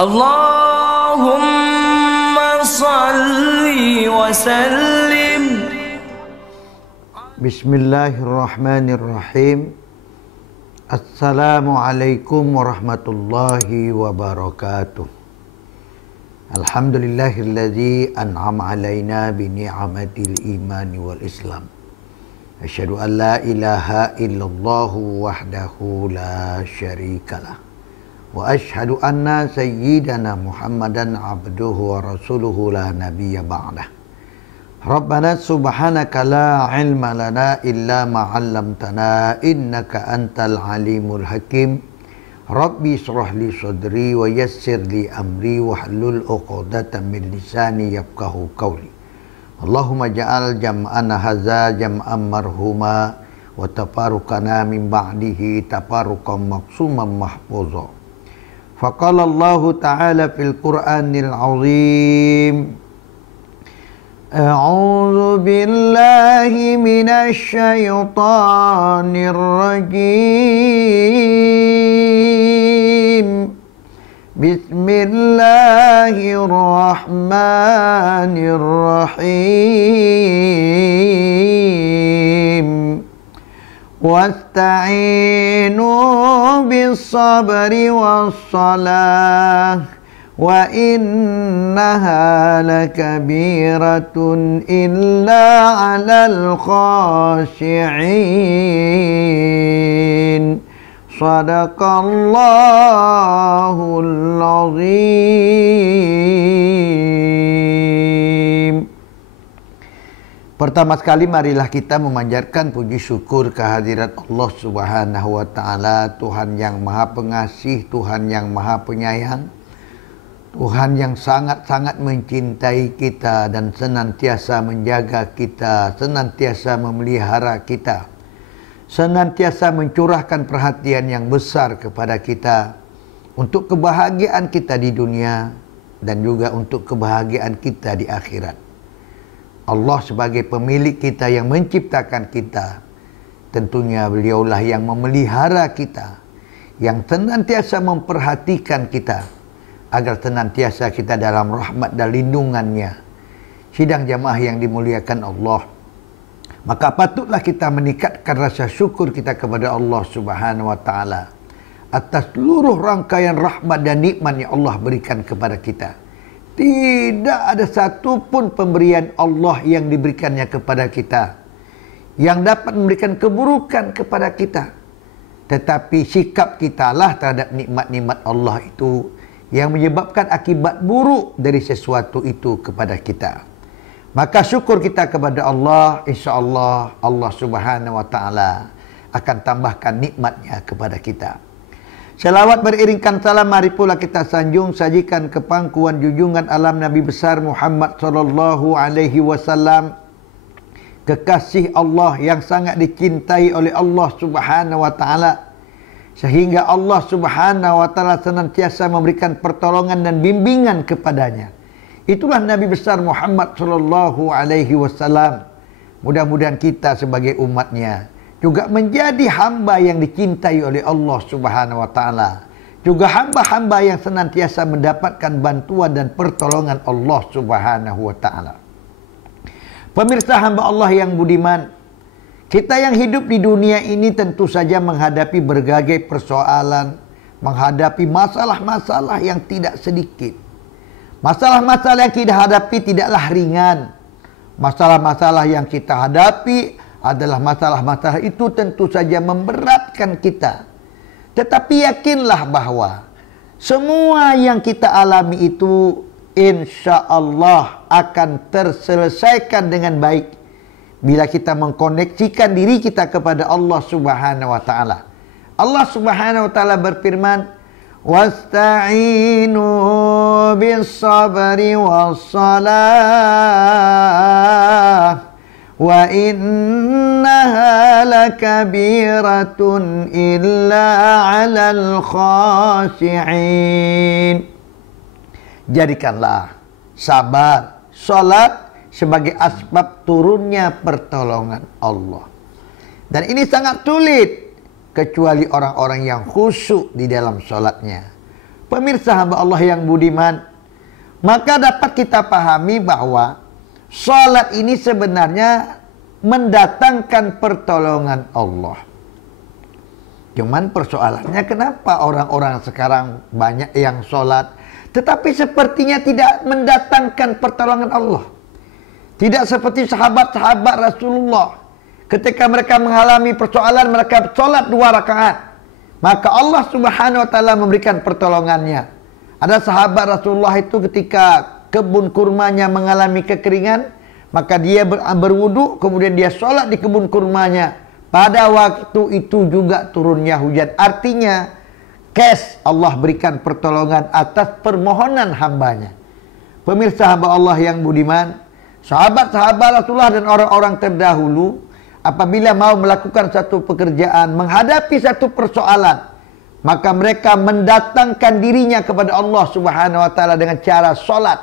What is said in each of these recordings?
Allahumma salli wa sallim. Bismillahirrahmanirrahim. Assalamualaikum warahmatullahi wabarakatuh. Alhamdulillahilladzi an'ama alaina bi ni'matil imani wal islam. Asyhadu an la ilaha illallah wahdahu la syarikalah. Wa asyhadu anna sayyidana Muhammadan abduhu wa rasuluhu la nabiyya ba'dah. Rabbana subhanaka la ilma lana illa ma 'allamtana innaka antal alimul hakim. Rabbi shrah li sadri wa yassir li amri wahlul 'uqdatam min lisani yafqahu qawli. Allahumma ja'al jam'ana hadza jam'an marhuma wa tafarruqana min ba'dihi tafarruqan maqsuman mahfuzan. Faqala Allah Ta'ala fil Qur'anil 'azim. A'udzu billahi minasy syaithanir rajim. Bismillahirrahmanirrahim. Wasta'inu bis-sabri was-salah wa innaha lakabiratun illa 'alal khashi'in. Shadaqallahul azim. Pertama sekali marilah kita memanjatkan puji syukur kehadirat Allah Subhanahu wa Ta'ala, Tuhan yang Maha Pengasih, Tuhan yang Maha Penyayang, Tuhan yang sangat-sangat mencintai kita dan senantiasa menjaga kita, senantiasa memelihara kita, senantiasa mencurahkan perhatian yang besar kepada kita untuk kebahagiaan kita di dunia dan juga untuk kebahagiaan kita di akhirat. Allah sebagai pemilik kita yang menciptakan kita, tentunya beliaulah yang memelihara kita, yang senantiasa memperhatikan kita agar senantiasa kita dalam rahmat dan lindungannya. Sidang jamaah yang dimuliakan Allah, maka patutlah kita meningkatkan rasa syukur kita kepada Allah Subhanahu wa Ta'ala atas seluruh rangkaian rahmat dan nikmat yang Allah berikan kepada kita. Tidak ada satu pun pemberian Allah yang diberikannya kepada kita yang dapat memberikan keburukan kepada kita. Tetapi sikap kita lah terhadap nikmat-nikmat Allah itu yang menyebabkan akibat buruk dari sesuatu itu kepada kita. Maka syukur kita kepada Allah, insya-Allah Allah Subhanahu wa Ta'ala akan tambahkan nikmatnya kepada kita. Selawat beriringkan salam mari pula kita sanjung sajikan ke pangkuan junjungan alam Nabi besar Muhammad sallallahu alaihi wasallam, kekasih Allah yang sangat dicintai oleh Allah Subhanahu wa Ta'ala, sehingga Allah Subhanahu wa Ta'ala senantiasa memberikan pertolongan dan bimbingan kepadanya. Itulah Nabi besar Muhammad sallallahu alaihi wasallam. Mudah-mudahan kita sebagai umatnya juga menjadi hamba yang dicintai oleh Allah Subhanahu wa Ta'ala, juga hamba-hamba yang senantiasa mendapatkan bantuan dan pertolongan Allah Subhanahu wa Ta'ala. Pemirsa hamba Allah yang budiman, kita yang hidup di dunia ini tentu saja menghadapi berbagai persoalan, menghadapi masalah-masalah yang tidak sedikit. Masalah-masalah yang kita hadapi tidaklah ringan. Masalah-masalah yang kita hadapi adalah masalah-masalah itu tentu saja memberatkan kita. Tetapi yakinlah bahwa semua yang kita alami itu insya Allah akan terselesaikan dengan baik bila kita mengkoneksikan diri kita kepada Allah Subhanahu wa Ta'ala. Allah Subhanahu wa Ta'ala berfirman, wasta'inu bis-sabri was-salah wa innaha lakabiratun illa 'alal khashi'in. Jadikanlah sabar, salat sebagai asbab turunnya pertolongan Allah. Dan ini sangat sulit kecuali orang-orang yang khusyuk di dalam salatnya. Pemirsa hamba Allah yang budiman, maka dapat kita pahami bahwa salat ini sebenarnya mendatangkan pertolongan Allah. Cuman persoalannya kenapa orang-orang sekarang banyak yang salat tetapi sepertinya tidak mendatangkan pertolongan Allah. Tidak seperti sahabat-sahabat Rasulullah. Ketika mereka mengalami persoalan, mereka salat 2 rakaat. Maka Allah Subhanahu wa taala memberikan pertolongannya. Ada sahabat Rasulullah itu ketika kebun kurmanya mengalami kekeringan, maka dia berwudu, kemudian dia sholat di kebun kurmanya. Pada waktu itu juga turunnya hujan. Artinya, Allah berikan pertolongan atas permohonan hambanya. Pemirsa hamba Allah yang budiman, sahabat-sahabat Rasulullah dan orang-orang terdahulu, apabila mau melakukan satu pekerjaan, menghadapi satu persoalan, maka mereka mendatangkan dirinya kepada Allah Subhanahu wa taala dengan cara salat.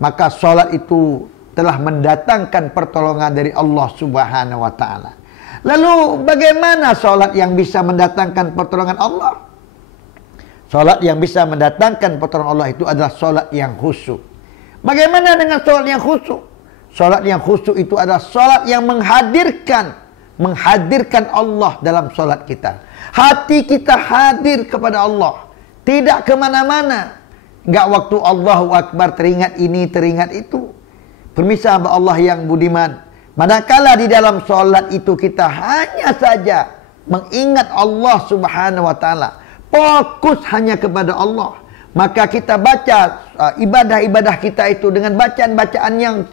Maka salat itu telah mendatangkan pertolongan dari Allah Subhanahu wa taala. Lalu bagaimana salat yang bisa mendatangkan pertolongan Allah? Salat yang bisa mendatangkan pertolongan Allah itu adalah salat yang khusyuk. Bagaimana dengan salat yang khusyuk? Salat yang khusyuk itu adalah salat yang menghadirkan Allah dalam salat kita. Hati kita hadir kepada Allah, tidak kemana-mana. Enggak waktu Allahu Akbar teringat ini, teringat itu. Pemirsa Allah yang budiman, manakala di dalam salat itu kita hanya saja mengingat Allah Subhanahu wa taala, fokus hanya kepada Allah, maka kita baca ibadah-ibadah kita itu dengan bacaan-bacaan yang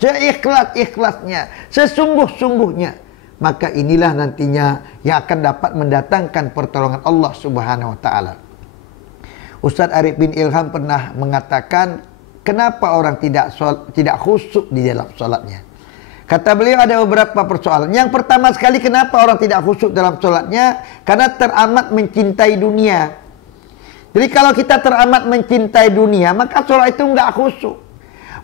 seikhlas-ikhlasnya, sesungguh-sungguhnya, maka inilah nantinya yang akan dapat mendatangkan pertolongan Allah Subhanahu wa taala. Ustaz Arif bin Ilham pernah mengatakan, kenapa orang tidak khusyuk di dalam salatnya? Kata beliau ada beberapa persoalan. Yang pertama sekali, kenapa orang tidak khusyuk dalam salatnya? Karena teramat mencintai dunia. Jadi kalau kita teramat mencintai dunia, maka salat itu enggak khusyuk.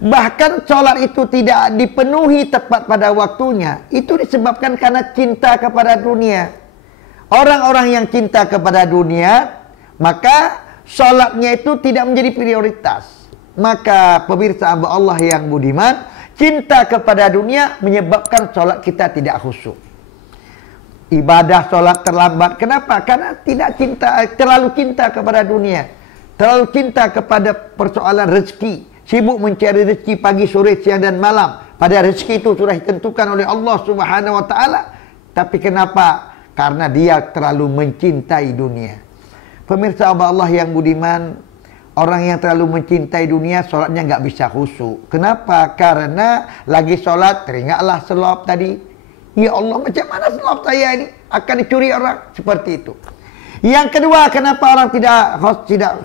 Bahkan sholat itu tidak dipenuhi tepat pada waktunya. Itu disebabkan karena cinta kepada dunia. Orang-orang yang cinta kepada dunia, maka sholatnya itu tidak menjadi prioritas. Maka pemirsa hamba Allah yang budiman, cinta kepada dunia menyebabkan sholat kita tidak khusyuk. Ibadah sholat terlambat. Kenapa? Karena terlalu cinta kepada dunia. Terlalu cinta kepada persoalan rezeki. Sibuk mencari rezeki pagi, sore, siang dan malam. Pada rezeki itu sudah ditentukan oleh Allah Subhanahu wa taala. Tapi kenapa? Karena dia terlalu mencintai dunia. Pemirsa Allah yang budiman, orang yang terlalu mencintai dunia, sholatnya nggak bisa khusyuk. Kenapa? Karena lagi sholat teringatlah selop tadi. Ya Allah, macam mana selop saya ini akan dicuri orang? Seperti itu. Yang kedua, kenapa orang tidak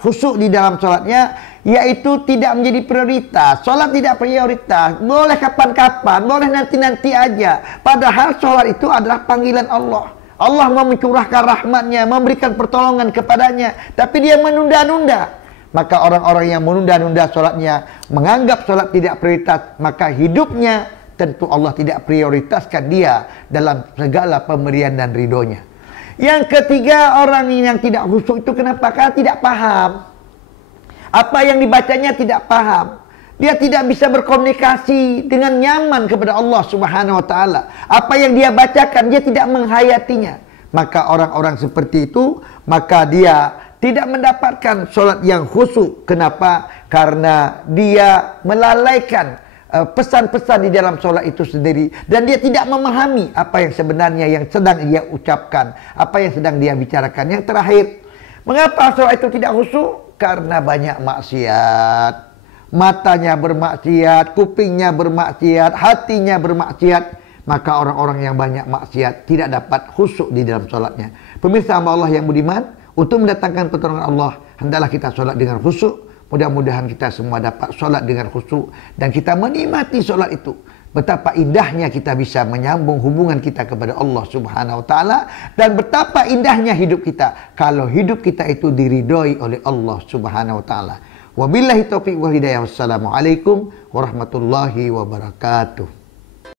khusyuk di dalam sholatnya? Yaitu tidak menjadi prioritas. Sholat tidak prioritas. Boleh kapan-kapan, boleh nanti-nanti aja. Padahal sholat itu adalah panggilan Allah. Allah mau mencurahkan rahmatnya, memberikan pertolongan kepadanya, tapi dia menunda-nunda. Maka orang-orang yang menunda-nunda sholatnya, menganggap sholat tidak prioritas, maka hidupnya tentu Allah tidak prioritaskan dia dalam segala pemberian dan ridhonya. Yang ketiga, orang yang tidak khusyuk itu kenapa? Karena tidak paham. Apa yang dibacanya tidak paham. Dia tidak bisa berkomunikasi dengan nyaman kepada Allah Subhanahu wa taala. Apa yang dia bacakan dia tidak menghayatinya. Maka orang-orang seperti itu, maka dia tidak mendapatkan sholat yang khusyuk. Kenapa? Karena dia melalaikan pesan-pesan di dalam sholat itu sendiri. Dan dia tidak memahami apa yang sebenarnya yang sedang dia ucapkan, apa yang sedang dia bicarakan. Yang terakhir, mengapa sholat itu tidak khusyuk? Karena banyak maksiat. Matanya bermaksiat, kupingnya bermaksiat, hatinya bermaksiat. Maka orang-orang yang banyak maksiat tidak dapat khusyuk di dalam sholatnya. Pemirsa Allah yang budiman, untuk mendatangkan pertolongan Allah, hendaklah kita sholat dengan khusyuk. Mudah-mudahan kita semua dapat sholat dengan khusyuk. Dan kita menikmati sholat itu. Betapa indahnya kita bisa menyambung hubungan kita kepada Allah Subhanahu wa taala, dan betapa indahnya hidup kita kalau hidup kita itu diridhoi oleh Allah Subhanahu wa taala. Wabillahi taufiq wal hidayah. Wassalamualaikum warahmatullahi wabarakatuh.